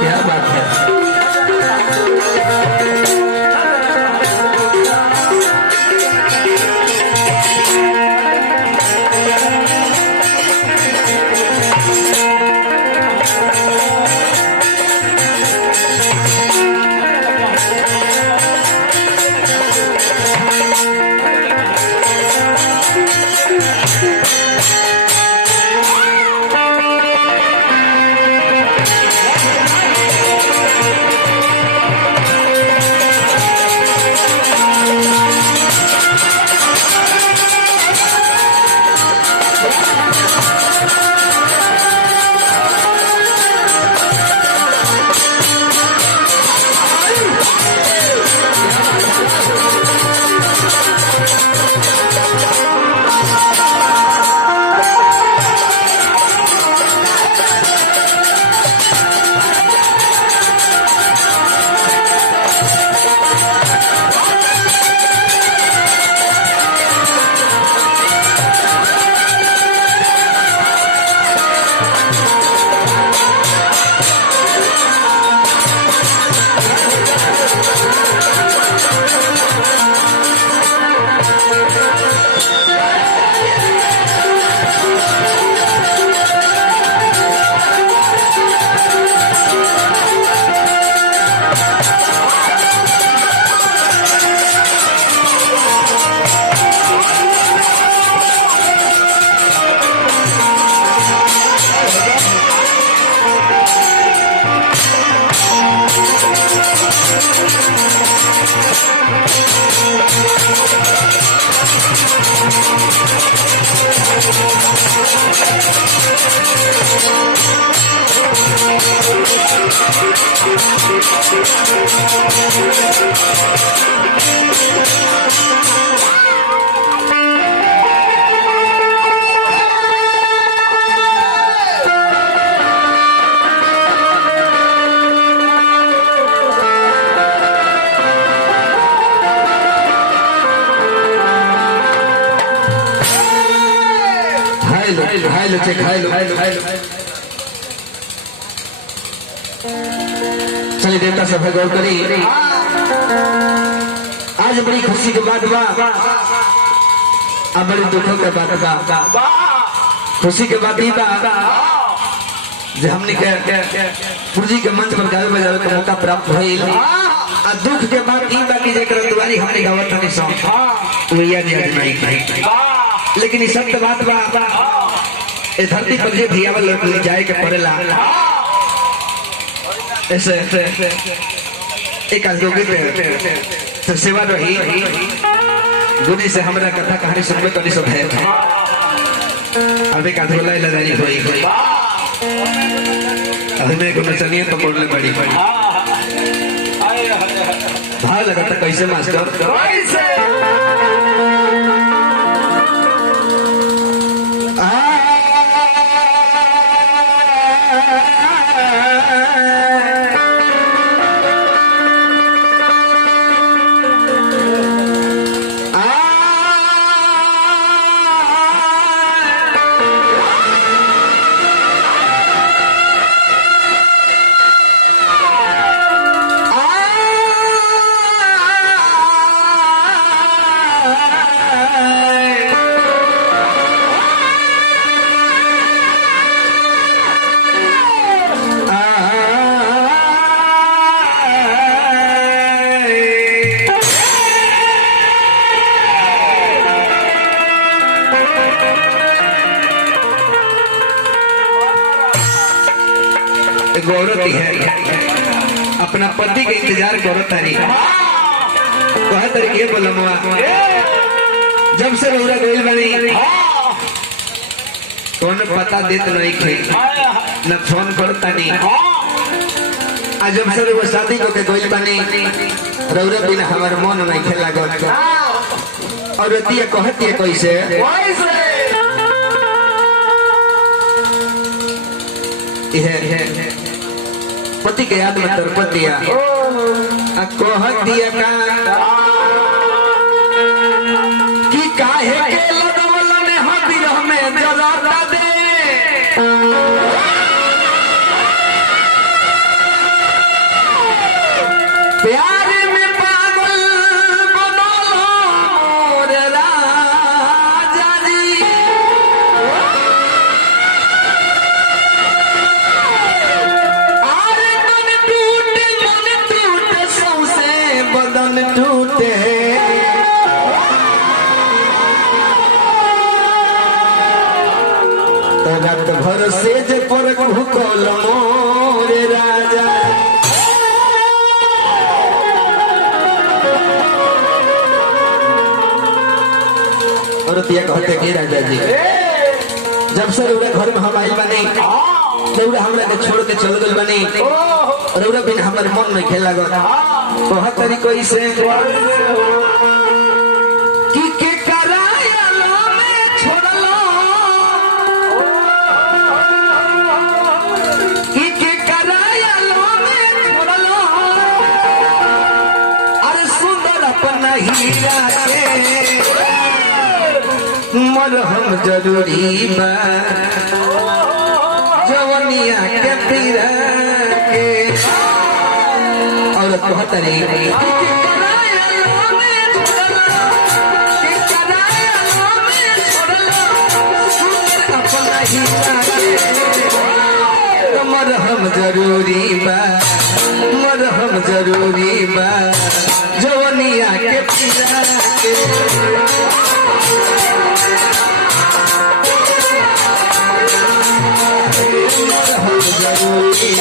क्या बात है। चलिए देवता सभा गौर करी। आज बड़ी खुशी के बाद अब बड़ी दुखों के बाद खुशी के बाद हमने पुरजी के मंच पर गावे बजावे का मौका प्राप्त भइल। आ दुख के बाद बाकी जेकर दुआरी हमने गावत हनी सॉन्ग वैया जी आज नहीं। लेकिन ये सत्य बात बा इस धरती पर जे भैया ले जाए के पड़ेला। ऐसे एक आजोगी पे सेवा रही गुनी से हमारा कथा कहानी सुनबे तो नहीं सब है। अभी का धोला लदारी होई हमें को नचनिए तो पड़ले बड़ी भाव लगा था कैसे मास्टर औरत है अपना पति के इंतजार करत तारी कहा तरीके बोलमुआ जब से रौरा गइल बनी कौन पता देत नहीं थे न फोन करता नहीं आज जब से वो शादी को के गइल बनी रौरा बिना हमार मन नहीं खेला गल और रतिया कहती है कैसे पति के याद में तरपतिया कहतिया का कि काहे के लगवल ने हबिरह में जरता दे प्यार में पागल बनलो रे राजा जी अरे मन टूटे सौसे बदन टूटे रात भर से जे पर भूकल मोरे राजा और तिया कहते कि राजा जी जब से रौरा घर में हम आई बनी रौरा हमरा के छोड़ के चल गइल बनी रौरा बिन हमर मन नहीं खेला गो कहा तरीको इसे कि के करायलो में छोड़लो कि के करायलो में छोड़लो अरे सुंदर अपना हीरा के मरहम जरूरी बा जवनिया के पीरा के और कहतरी मरहम जरूरी बा मरहम जरूरी बा जवनिया के पीरा के जरूरी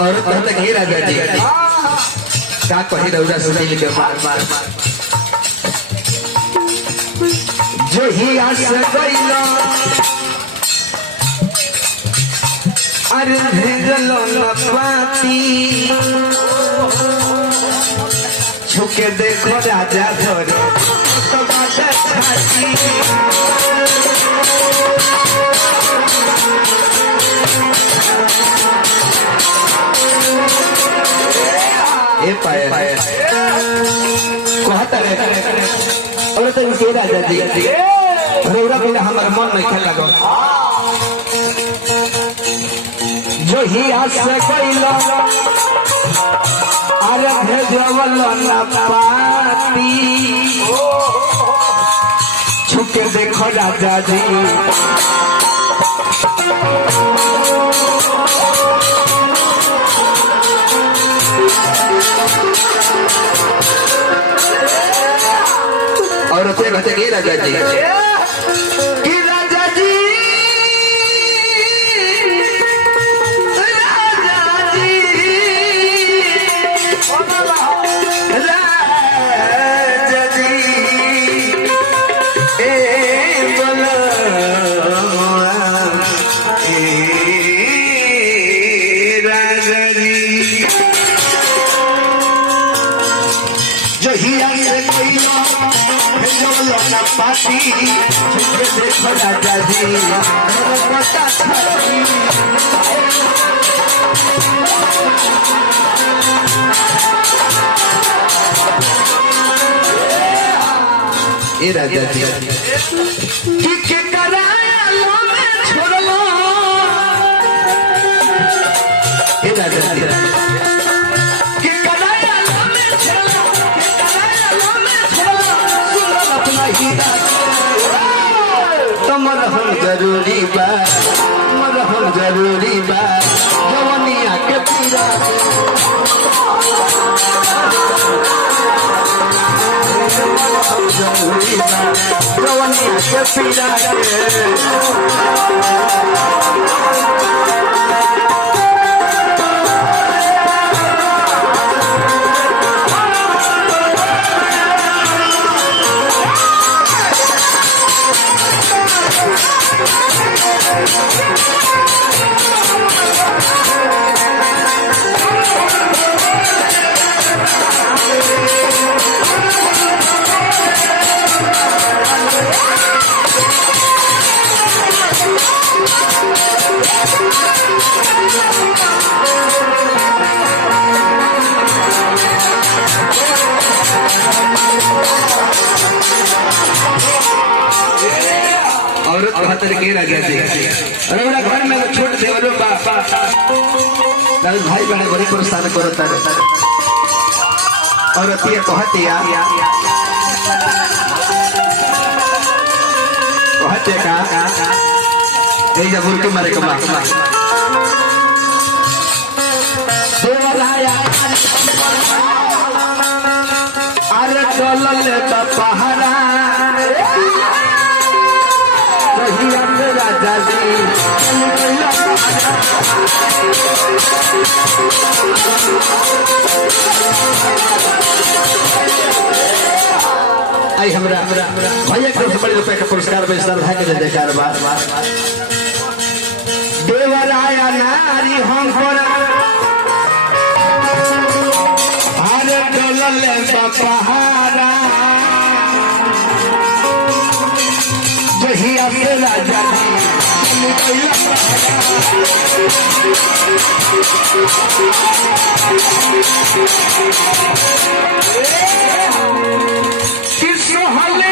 और कहते कि राजा जी का कही रौरा सुनील के बार बार जो ही आस गइलो अरे भेजलो न पाती छुके देखो राजा धरे तो बात छाती ए पाए कहता रे और तो इसे राजा जी रौरा बिना हमार मन नहीं खेला गो जो ही आस गइलो अरे भेजवल न पाती छुके देखो राजा जी और उसे कहते कि राजा जी कि राजा जी राजा जी ए बोला राजा जी जो ही आगे कोई पाती देखो राजा जी पता छाती ए राजा जी कि कराया लो में छोड़लो ए राजा जी कि कराया लो में छोड़लो कि कराया लो में छोड़लो सुनो अपना ही तमर हम जरूरी बा मरहम जरूरी बा जवनिया के पीरा जरूरी बा जवनिया के पीरा औरत बहत्तर के लग गया अरे मेरा घर में छोट देवरो भाई बहन बड़े परेशान करता है औरत ये कहतिया का यही जब उल्टी मारे कमा देवराया अरे डोलल त पहाड़ा राजा जी आई हमरा भैया के बड़े रुपए का पुरस्कार बेचता है के जयकार बार देवराया नारी हम पर अरे डोलल पहाड़ा जहिया से राजा कृष्ण हले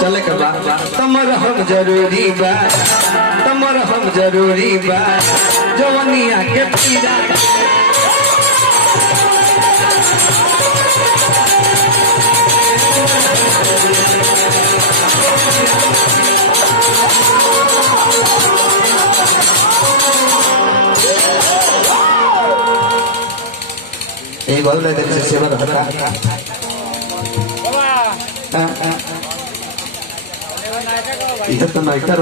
चले कर तमर हम जरूरी बा तमर हम जरूरी बा जवनिया के पीरा एक बार से सेवा रहता इधर तो नायका